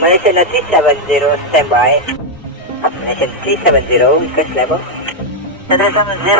Malaysia 370 standby. Malaysia 370 request level. 370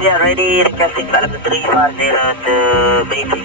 we are ready, requesting flight 340 to Beijing.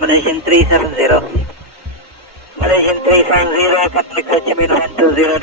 Malaysian 370. Malaysian 350, Patrick Ho-Chi-Minh 120.9.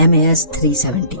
MAS 370।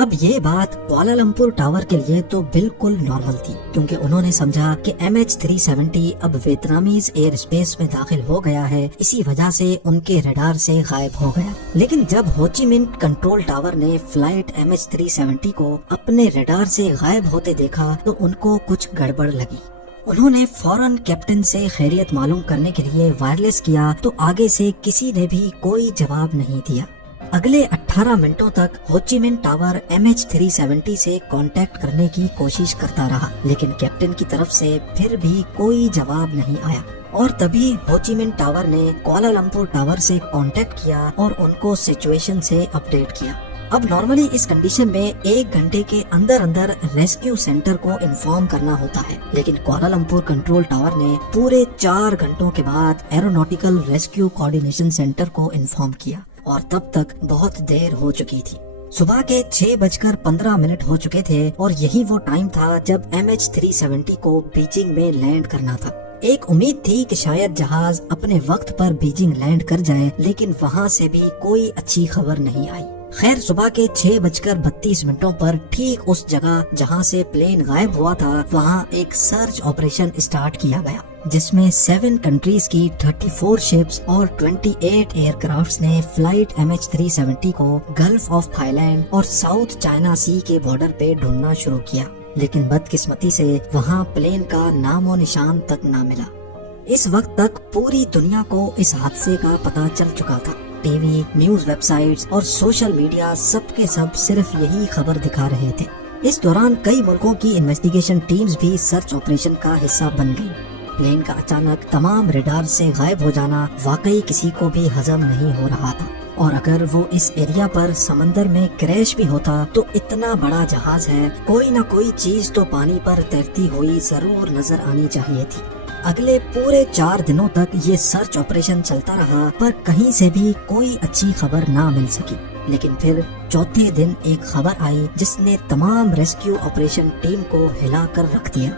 اب یہ بات Kuala Lumpur tower کے لیے تو بالکل نارمل تھی، کیونکہ انہوں نے سمجھا کہ MH370 اب ویتنامیز ایئر اسپیس میں داخل ہو گیا ہے، اسی وجہ سے ان کے ریڈار سے غائب ہو گیا۔ لیکن جب ہوچی منہ کنٹرول ٹاور نے فلائٹ MH370 کو اپنے ریڈار سے غائب ہوتے دیکھا تو ان کو کچھ گڑبڑ لگی۔ انہوں نے فوراً کیپٹن سے خیریت معلوم کرنے کے لیے وائرلیس کیا تو آگے سے کسی نے بھی کوئی جواب نہیں دیا۔ اگلے 18 منٹوں تک ہوچی منہ ٹاور MH370 سے کانٹیکٹ کرنے کی کوشش کرتا رہا، لیکن کیپٹن کی طرف سے پھر بھی کوئی جواب نہیں آیا، اور تبھی ہوچی منہ ٹاور نے کوالالمپور ٹاور سے کانٹیکٹ کیا اور ان کو سچویشن سے اپڈیٹ کیا۔ اب نارملی اس کنڈیشن میں 1 گھنٹے کے اندر اندر ریسکیو سینٹر کو انفارم کرنا ہوتا ہے، لیکن کوالالمپور کنٹرول ٹاور نے پورے 4 گھنٹوں کے بعد ایروناٹیکل ریسکیو کوآرڈینیشن سینٹر کو انفارم کیا، اور تب تک بہت دیر ہو چکی تھی۔ صبح کے 6:15 ہو چکے تھے، اور یہی وہ ٹائم تھا جب MH370 کو بیجنگ میں لینڈ کرنا تھا۔ ایک امید تھی کہ شاید جہاز اپنے وقت پر بیجنگ لینڈ کر جائے، لیکن وہاں سے بھی کوئی اچھی خبر نہیں آئی۔ خیر، صبح کے 6:32 پر ٹھیک اس جگہ جہاں سے پلین غائب ہوا تھا وہاں ایک سرچ آپریشن اسٹارٹ کیا گیا، جس میں 7 کنٹریز کی 34 شپس اور 28 ایئر کرافٹس نے فلائٹ MH370 کو گلف آف تھائی لینڈ اور ساؤتھ چائنا سی کے بارڈر پہ ڈھونڈنا شروع کیا، لیکن بدقسمتی سے وہاں پلین کا نام و نشان تک نہ ملا۔ اس وقت تک پوری دنیا کو اس حادثے کا پتہ چل چکا تھا۔ T V, news web sites اور سوشل میڈیا سب کے سب صرف یہی خبر دکھا رہے تھے۔ اس دوران کئی ملکوں کی انویسٹیگیشن ٹیمز بھی سرچ آپریشن کا حصہ بن گئی۔ پلین کا اچانک تمام ریڈار سے غائب ہو جانا واقعی کسی کو بھی ہضم نہیں ہو رہا تھا، اور اگر وہ اس ایریا پر سمندر میں کریش بھی ہوتا تو اتنا بڑا جہاز ہے، کوئی نہ کوئی چیز تو پانی پر تیرتی ہوئی ضرور نظر آنی چاہیے تھی۔ اگلے پورے 4 دنوں تک یہ سرچ آپریشن چلتا رہا، پر کہیں سے بھی کوئی اچھی خبر نہ مل سکی۔ لیکن پھر چوتھے دن ایک خبر آئی جس نے تمام ریسکیو آپریشن ٹیم کو ہلا کر رکھ دیا۔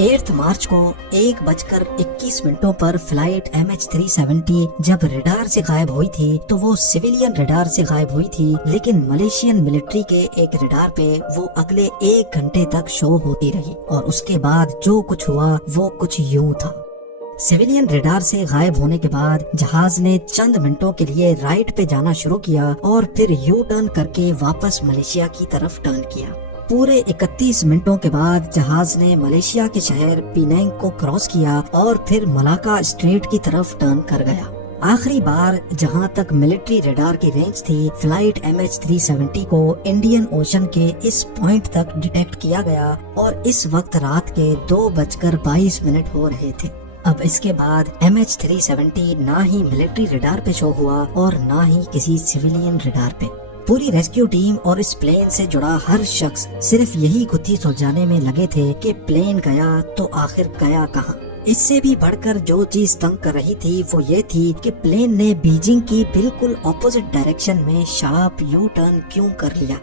8 مارچ کو 1:21 پر فلائٹ MH370 جب ریڈار سے غائب ہوئی تھی تو وہ سویلین ریڈار سے غائب ہوئی تھی، لیکن ملیشین ملٹری کے ایک ریڈار پہ وہ اگلے 1 گھنٹے تک شو ہوتی رہی، اور اس کے بعد جو کچھ ہوا وہ کچھ یوں تھا۔ سویلین ریڈار سے غائب ہونے کے بعد جہاز نے چند منٹوں کے لیے رائٹ پہ جانا شروع کیا اور پھر یو ٹرن کر کے واپس ملیشیا کی طرف ٹرن کیا۔ پورے 31 منٹوں کے بعد جہاز نے ملیشیا کے شہر پینینگ کو کراس کیا اور پھر ملاکا اسٹریٹ کی طرف ٹرن کر گیا۔ آخری بار جہاں تک ملٹری ریڈار کی رینج تھی، فلائٹ MH370 کو انڈین اوشن کے اس پوائنٹ تک ڈیٹیکٹ کیا گیا، اور اس وقت رات کے 2:22 ہو رہے تھے۔ اب اس کے بعد MH370 نہ ہی ملٹری ریڈار پہ شو ہوا اور نہ ہی کسی سویلین ریڈار پہ۔ پوری ریسکیو ٹیم اور اس پلین سے جڑا ہر شخص صرف یہی گتھی سلجھانے میں لگے تھے کہ پلین گیا تو آخر گیا کہاں۔ اس سے بھی بڑھ کر جو چیز تنگ کر رہی تھی وہ یہ تھی کہ پلین نے بیجنگ کی بالکل اپوزٹ ڈائریکشن میں شارپ یو ٹرن کیوں کر لیا۔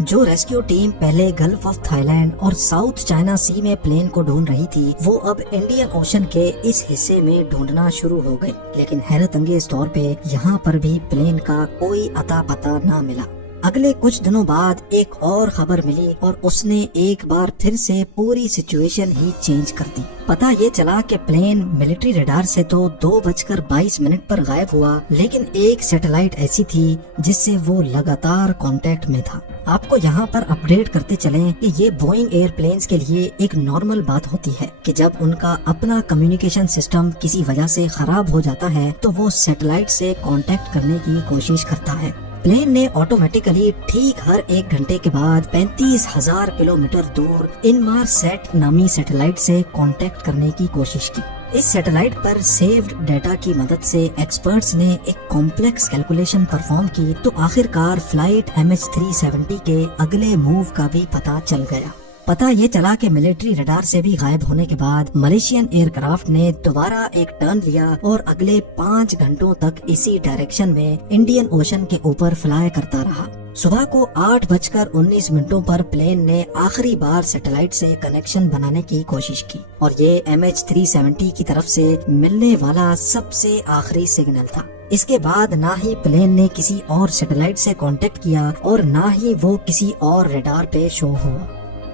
جو ریسکیو ٹیم پہلے گلف آف تھائی لینڈ اور ساؤتھ چائنا سی میں پلین کو ڈھونڈ رہی تھی، وہ اب انڈین اوشن کے اس حصے میں ڈھونڈنا شروع ہو گئی، لیکن حیرت انگیز طور پہ یہاں پر بھی پلین کا کوئی اتا پتہ نہ ملا۔ اگلے کچھ دنوں بعد ایک اور خبر ملی اور اس نے ایک بار پھر سے پوری سچویشن ہی چینج کر دی۔ پتہ یہ چلا کہ پلین ملٹری ریڈار سے تو 2:22 پر غائب ہوا، لیکن ایک سیٹلائٹ ایسی تھی جس سے وہ لگاتار کانٹیکٹ میں تھا۔ آپ کو یہاں پر اپڈیٹ کرتے چلیں کہ یہ بوئنگ ایئر پلینز کے لیے ایک نارمل بات ہوتی ہے کہ جب ان کا اپنا کمیونیکیشن سسٹم کسی وجہ سے خراب ہو جاتا ہے تو وہ سیٹلائٹ سے کانٹیکٹ کرنے کی کوشش کرتا ہے۔ پلین نے آٹومیٹیکلی ٹھیک ہر 1 گھنٹے کے بعد 35,000 کلومیٹر دور انمار سیٹ نامی سیٹلائٹ سے کانٹیکٹ کرنے کی کوشش کی۔ اس سیٹلائٹ پر سیوڈ ڈیٹا کی مدد سے ایکسپرٹس نے ایک کمپلیکس کیلکولیشن پرفارم کی تو آخر کار فلائٹ MH370 کے اگلے موو کا بھی پتہ چل گیا۔ پتہ یہ چلا کہ ملٹری ریڈار سے بھی غائب ہونے کے بعد ملیشین ایئر کرافٹ نے دوبارہ ایک ٹرن لیا اور اگلے 5 گھنٹوں تک اسی ڈائریکشن میں انڈین اوشن کے اوپر فلائی کرتا رہا۔ صبح کو 8:19 پر پلین نے آخری بار سیٹلائٹ سے کنیکشن بنانے کی کوشش کی، اور یہ MH370 کی طرف سے ملنے والا سب سے آخری سگنل تھا۔ اس کے بعد نہ ہی پلین نے کسی اور سیٹلائٹ سے کانٹیکٹ کیا اور نہ ہی وہ کسی اور ریڈار پہ شو ہوا۔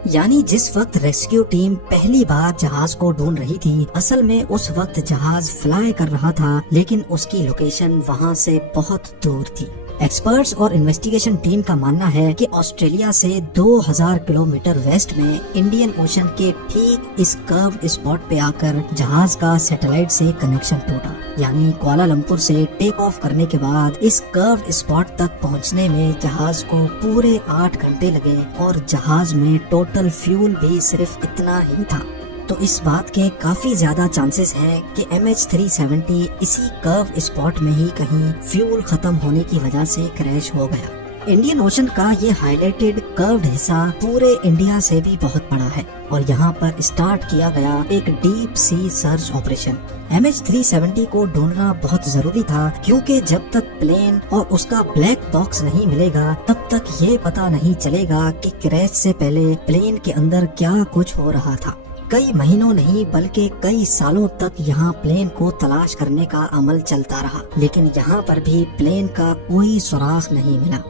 یعنی جس وقت ریسکیو ٹیم پہلی بار جہاز کو ڈھونڈ رہی تھی، اصل میں اس وقت جہاز فلائی کر رہا تھا، لیکن اس کی لوکیشن وہاں سے بہت دور تھی۔ ایکسپرٹس اور انویسٹیگیشن ٹیم کا ماننا ہے کہ آسٹریلیا سے 2000 کلومیٹر ویسٹ میں انڈین اوشن کے ٹھیک اس کرو اسپاٹ پہ آ کر جہاز کا سیٹلائٹ سے کنیکشن ٹوٹا۔ یعنی کوالالمپور سے ٹیک آف کرنے کے بعد اس کرو اسپاٹ تک پہنچنے میں جہاز کو پورے 8 گھنٹے لگے اور جہاز میں ٹوٹل فیول بھی صرف اتنا ہی تھا۔ تو اس بات کے کافی زیادہ چانسز ہیں کہ MH370 اسی کرو اسپاٹ میں ہی کہیں فیول ختم ہونے کی وجہ سے کریش ہو گیا۔ انڈین اوشن کا یہ ہائی لائٹڈ کروڈ حصہ پورے انڈیا سے بھی بہت بڑا ہے اور یہاں پر اسٹارٹ کیا گیا ایک deep sea search operation. MH370 کو ڈھونڈنا بہت ضروری تھا، کیونکہ جب تک پلین اور اس کا بلیک باکس نہیں ملے گا تب تک یہ پتا نہیں چلے گا کہ کریش سے پہلے پلین کے اندر کیا کچھ ہو رہا تھا۔ کئی مہینوں نہیں بلکہ کئی سالوں تک یہاں پلین کو تلاش کرنے کا عمل چلتا رہا، لیکن یہاں پر بھی پلین کا کوئی سراغ نہیں ملا۔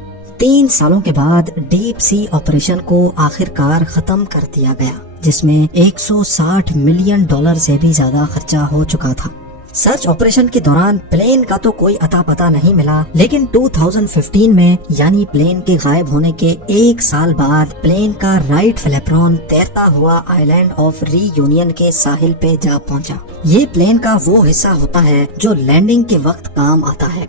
3 سالوں کے بعد ڈیپ سی آپریشن کو آخر کار ختم کر دیا گیا، جس میں $160 ملین سے بھی زیادہ خرچہ ہو چکا تھا۔ سرچ آپریشن کے دوران پلین کا تو کوئی اتا پتا نہیں ملا، لیکن 2015 میں یعنی پلین کے غائب ہونے کے 1 سال بعد پلین کا رائٹ فلیپرون تیرتا ہوا آئی لینڈ آف ری یونین کے ساحل پہ جا پہنچا۔ یہ پلین کا وہ حصہ ہوتا ہے جو لینڈنگ کے وقت کام آتا ہے۔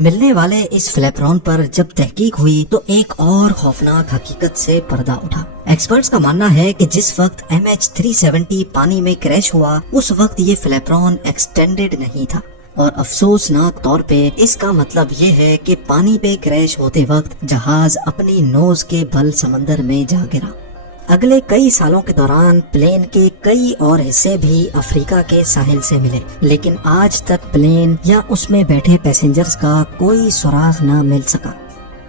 ملنے والے اس فلیپرون پر جب تحقیق ہوئی تو ایک اور خوفناک حقیقت سے پردہ اٹھا۔ ایکسپرٹس کا ماننا ہے کہ جس وقت MH370 پانی میں کریش ہوا اس وقت یہ فلیپرون ایکسٹینڈڈ نہیں تھا، اور افسوسناک طور پہ اس کا مطلب یہ ہے کہ پانی پہ کریش ہوتے وقت جہاز اپنی نوز کے بل سمندر میں جا گرا۔ اگلے کئی سالوں کے دوران پلین کے کئی اور حصے بھی افریقہ کے ساحل سے ملے، لیکن آج تک پلین یا اس میں بیٹھے پیسنجرز کا کوئی سراغ نہ مل سکا۔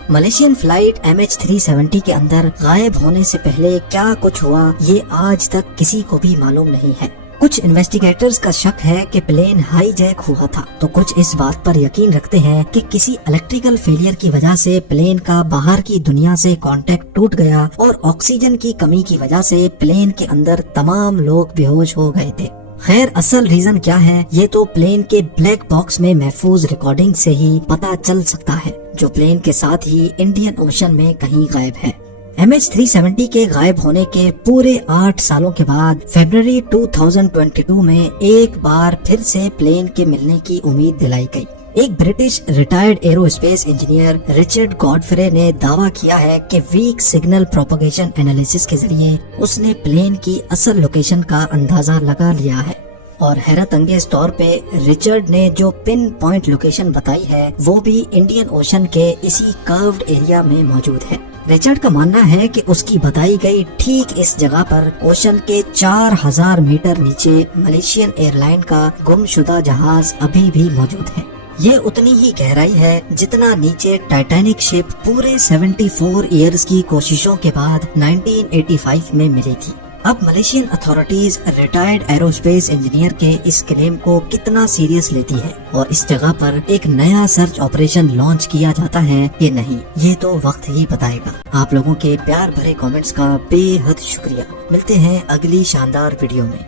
ملیشین فلائٹ MH370 کے اندر غائب ہونے سے پہلے کیا کچھ ہوا یہ آج تک کسی کو بھی معلوم نہیں ہے۔ کچھ انویسٹیگیٹرز کا شک ہے کہ پلین ہائی جیک ہوا تھا، تو کچھ اس بات پر یقین رکھتے ہیں کہ کسی الیکٹریکل فیلئر کی وجہ سے پلین کا باہر کی دنیا سے کانٹیکٹ ٹوٹ گیا اور آکسیجن کی کمی کی وجہ سے پلین کے اندر تمام لوگ بے ہوش ہو گئے تھے۔ خیر اصل ریزن کیا ہے یہ تو پلین کے بلیک باکس میں محفوظ ریکارڈنگ سے ہی پتا چل سکتا ہے، جو پلین کے ساتھ ہی انڈین اوشن میں کہیں غائب ہے۔ MH370 کے غائب ہونے کے پورے 8 سالوں کے بعد فیبروری 2022 میں ایک بار پھر سے پلین کے ملنے کی امید دلائی گئی۔ ایک British retired aerospace engineer Richard Godfrey نے دعویٰ کیا ہے کہ ویک سگنل پروپیگیشن انالیسس کے ذریعے اس نے پلین کی اصل لوکیشن کا اندازہ لگا لیا ہے، اور حیرت انگیز طور پہ رچرڈ نے جو پن پوائنٹ لوکیشن بتائی ہے وہ بھی انڈین اوشن کے اسی کروڈ ایریا میں موجود ہے۔ رچرڈ کا ماننا ہے کہ اس کی بتائی گئی ٹھیک اس جگہ پر اوشن کے 4000 میٹر نیچے ملیشین ایئر لائن کا گم شدہ جہاز ابھی بھی موجود ہے۔ یہ اتنی ہی گہرائی ہے جتنا نیچے ٹائٹینک شپ پورے 74 ایئرز کی کوششوں کے بعد 1985 میں ملی تھی۔ اب Malaysian authorities retired aerospace engineer کے اس کلیم کو کتنا سیریس لیتی ہے اور اس جگہ پر ایک نیا سرچ آپریشن لانچ کیا جاتا ہے کہ نہیں، یہ تو وقت ہی بتائے گا۔ آپ لوگوں کے پیار بھرے کامنٹس کا بے حد شکریہ۔ ملتے ہیں اگلی شاندار ویڈیو میں۔